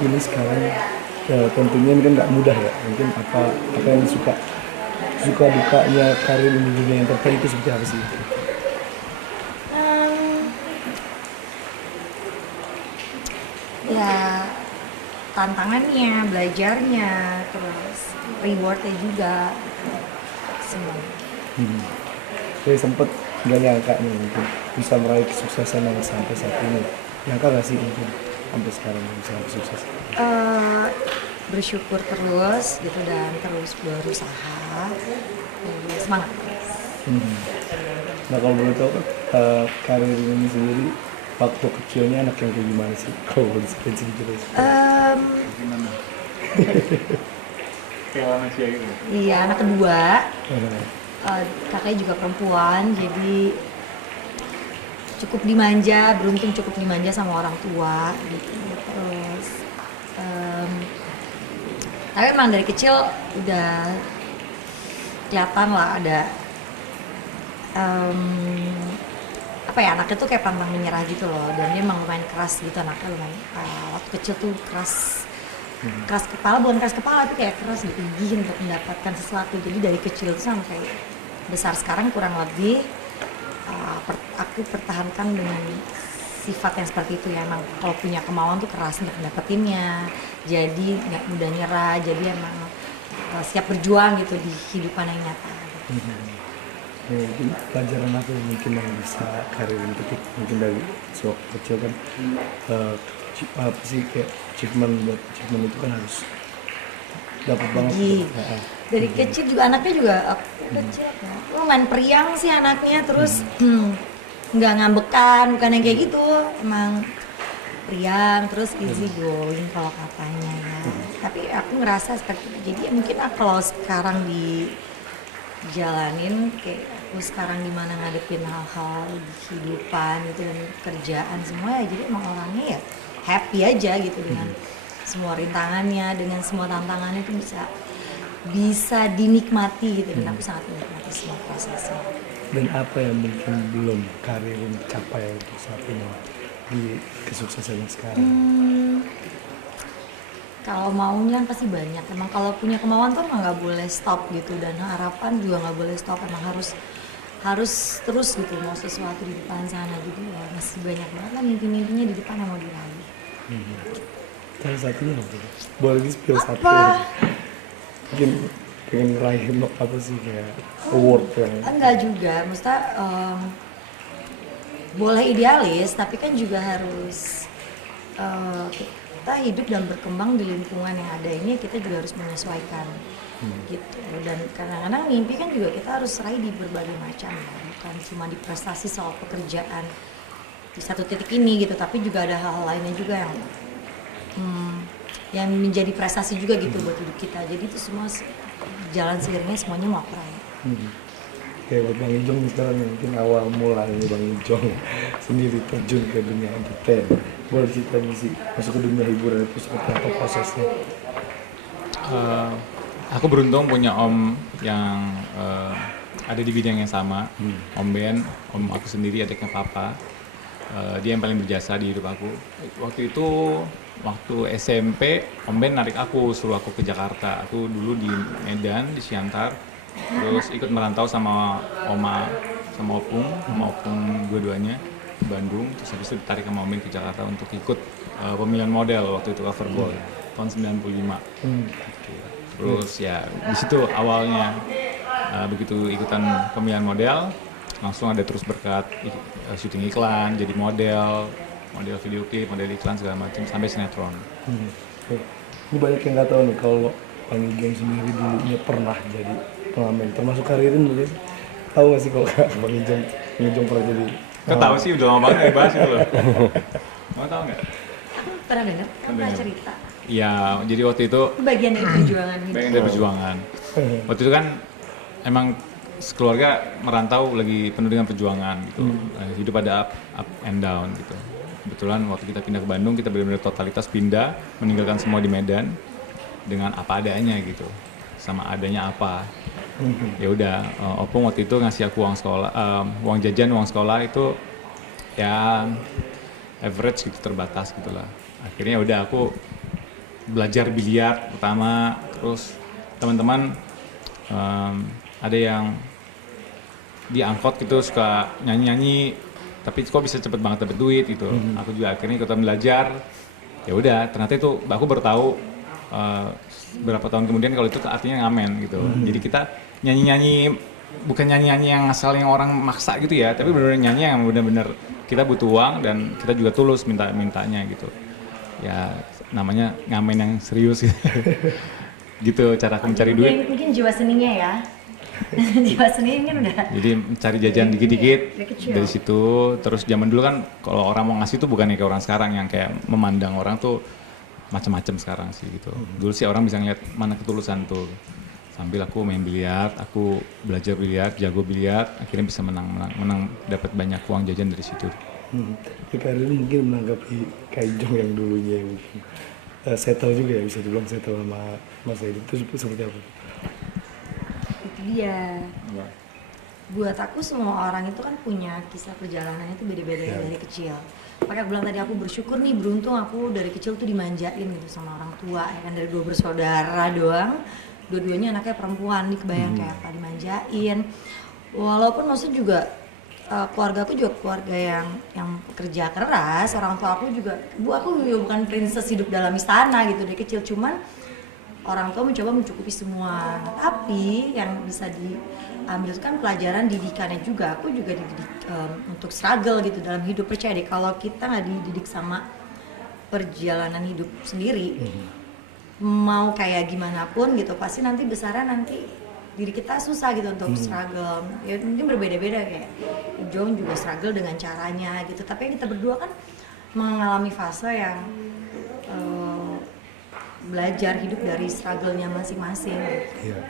Ini sekarang tentunya ini kan nggak mudah ya. Mungkin apa yang suka dukanya karir di dunia entertain itu seperti apa sih? Ya tantangannya, belajarnya, terus rewardnya juga, semua. Saya sempet nggak nyangka nih mungkin bisa meraih kesuksesan yang sampai saat ini. Nyangka nggak sih mungkin sampai sekarang bisa sukses? Bersyukur terus gitu dan terus berusaha, semangat. Nah kalau boleh tahu kan karir ini sendiri waktu kecilnya anak yang kayak gimana sih? Kalau boleh ceritain sedikit aja. Gimana? Kayak manusia gitu. Iya, anak kedua, kakaknya juga perempuan, jadi cukup dimanja, beruntung cukup dimanja sama orang tua gitu. Terus tapi emang dari kecil udah kelihatan lah ada apa ya, anaknya tuh kayak pantang menyerah gitu loh, dan dia emang lumayan keras gitu anaknya, lumayan waktu kecil tuh keras kepala, bukan keras kepala tapi kayak keras gitu, gigih untuk mendapatkan sesuatu. Jadi dari kecil tuh sampai besar sekarang kurang lebih aku pertahankan dengan sifat yang seperti itu ya. Emang kalau punya kemauan tuh keras untuk mendapetinnya, jadi nggak mudah nyerah, jadi emang siap berjuang gitu di kehidupan yang nyata. Mungkin pelajaran apa yang mungkin yang bisa karir untuk mungkin dari sewaktu kecil kan apa sih kayak achievement itu kan harus dapat banget gitu. Dari kecil juga anaknya juga kecil ya. Lumayan periang sih anaknya, terus nggak ngambekan, bukan yang kayak gitu, emang periang, terus easy going kalau katanya ya. Tapi aku ngerasa seperti itu. Jadi mungkin kalau sekarang dijalanin kayak aku sekarang dimana ngadepin hal-hal di kehidupan gitu dan kerjaan semua ya, jadi emang orangnya ya happy aja gitu dengan semua rintangannya, dengan semua tantangannya itu bisa dinikmati gitu, dan aku sangat menikmati semua prosesnya. Dan apa yang mungkin belum karir capai untuk saat ini di kesuksesan yang sekarang? Kalau maunya pasti banyak. Emang kalau punya kemauan tuh emang nggak boleh stop gitu, dan harapan juga nggak boleh stop. Emang harus terus gitu mau sesuatu di depan sana. Jadi ya masih banyak banget lah mimpi-mimpinya di depan yang mau diraih. Salah satunya apa? Boleh di-spill satu. Apa? Mungkin pengen ngeraih apa sih kayak award yang Enggak juga, maksudnya boleh idealis, tapi kan juga harus kita hidup dan berkembang di lingkungan yang ada ini, kita juga harus menyesuaikan gitu. Dan kadang-kadang mimpi kan juga kita harus raih di berbagai macam ya, bukan cuma di prestasi soal pekerjaan di satu titik ini gitu, tapi juga ada hal-hal lainnya juga yang menjadi prestasi juga gitu buat hidup kita. Jadi itu semua jalan seiringnya, semuanya mau aku raih. kayak buat Bang Ijong sekarang mungkin awal mulanya Bang Ijong sendiri terjun ke dunia entertain. Boleh ceritain sih masuk ke dunia hiburan itu seperti apa prosesnya? Aku beruntung punya om yang ada di bidang yang sama, Om Ben, om aku sendiri, adiknya papa. Dia yang paling berjasa di hidup aku. Waktu SMP, Om Ben narik aku, suruh aku ke Jakarta. Aku dulu di Medan, di Siantar, terus ikut merantau sama sama opung dua-duanya di Bandung. Terus habis itu ditarik sama Om Ben ke Jakarta untuk ikut pemilihan model waktu itu Coverboy tahun 95. Terus ya di situ awalnya begitu ikutan pemilihan model, langsung ada terus berkat syuting iklan, jadi model video klip, model iklan segala macam sampai sinetron. Ini banyak yang nggak tahu nih kalau Bang Ijong sendiri dulunya pernah jadi pengamen, termasuk karir ini mungkin tahu nggak sih kalau Bang Ijong pernah jadi? Kau tahu sih udah lama banget nggak bahas itu loh. Mau tahu nggak? Pernah dengar? Pernah cerita? Iya, jadi waktu itu Bagian dari perjuangan hidup. bagian dari perjuangan. Waktu itu kan emang sekeluarga merantau lagi penuh dengan perjuangan gitu. Hidup ada up and down gitu. Kebetulan waktu kita pindah ke Bandung, kita benar-benar totalitas pindah, meninggalkan semua di Medan dengan apa adanya gitu, sama adanya apa. Ya udah, opung waktu itu ngasih aku uang sekolah, uang jajan, uang sekolah itu ya average gitu, terbatas gitulah. Akhirnya udah aku belajar biliar pertama, terus teman-teman ada yang di angkot gitu suka nyanyi-nyanyi, tapi kok bisa cepet banget dapet duit gitu. Aku juga akhirnya ikutan belajar. Ya udah, ternyata itu aku baru tahu berapa tahun kemudian kalau itu artinya ngamen gitu. Jadi kita nyanyi-nyanyi, bukan nyanyi-nyanyi yang asal yang orang maksa gitu ya, tapi benar-benar nyanyi yang benar-benar kita butuh uang dan kita juga tulus mintanya gitu. Ya namanya ngamen yang serius gitu. Gitu cara aku mencari duit. Mungkin jiwa seninya ya. Jiwa seni kan udah. Jadi mencari jajan dikit-dikit Dari kecil. dari situ. Terus zaman dulu kan kalau orang mau ngasih tuh bukan kayak orang sekarang yang kayak memandang orang tuh macam-macam sekarang sih gitu. Dulu sih orang bisa ngeliat mana ketulusan tuh. Sambil aku main biliar, aku belajar biliar, jago biliar, akhirnya bisa menang dapat banyak uang jajan dari situ. Karin mungkin menanggapi Kaijong yang dulunya yang mungkin settle juga ya, bisa dibilang settle sama masa hidup itu seperti apa? Itu dia. Buat aku semua orang itu kan punya kisah perjalanannya itu beda-beda ya, dari kecil. Makanya aku bilang tadi aku bersyukur nih, beruntung aku dari kecil tuh dimanjain gitu sama orang tua ya kan, dari 2 bersaudara doang. Dua-duanya anaknya perempuan, nih kebayang kayak apa dimanjain. Walaupun maksudnya juga keluarga aku juga keluarga yang kerja keras, orang tua aku juga, aku juga bukan princess hidup dalam istana gitu dari kecil, cuman orang tua mencoba mencukupi semua. Tapi yang bisa diambil kan pelajaran didikannya juga. Aku juga dididik untuk struggle gitu dalam hidup. Percaya deh kalau kita nggak dididik sama perjalanan hidup sendiri, mau kayak gimana pun gitu, pasti nanti besarnya nanti diri kita susah gitu untuk struggle. Ya mungkin berbeda-beda, kayak Jong juga struggle dengan caranya gitu. Tapi kita berdua kan mengalami fase yang belajar hidup dari struggle-nya masing-masing. Iya.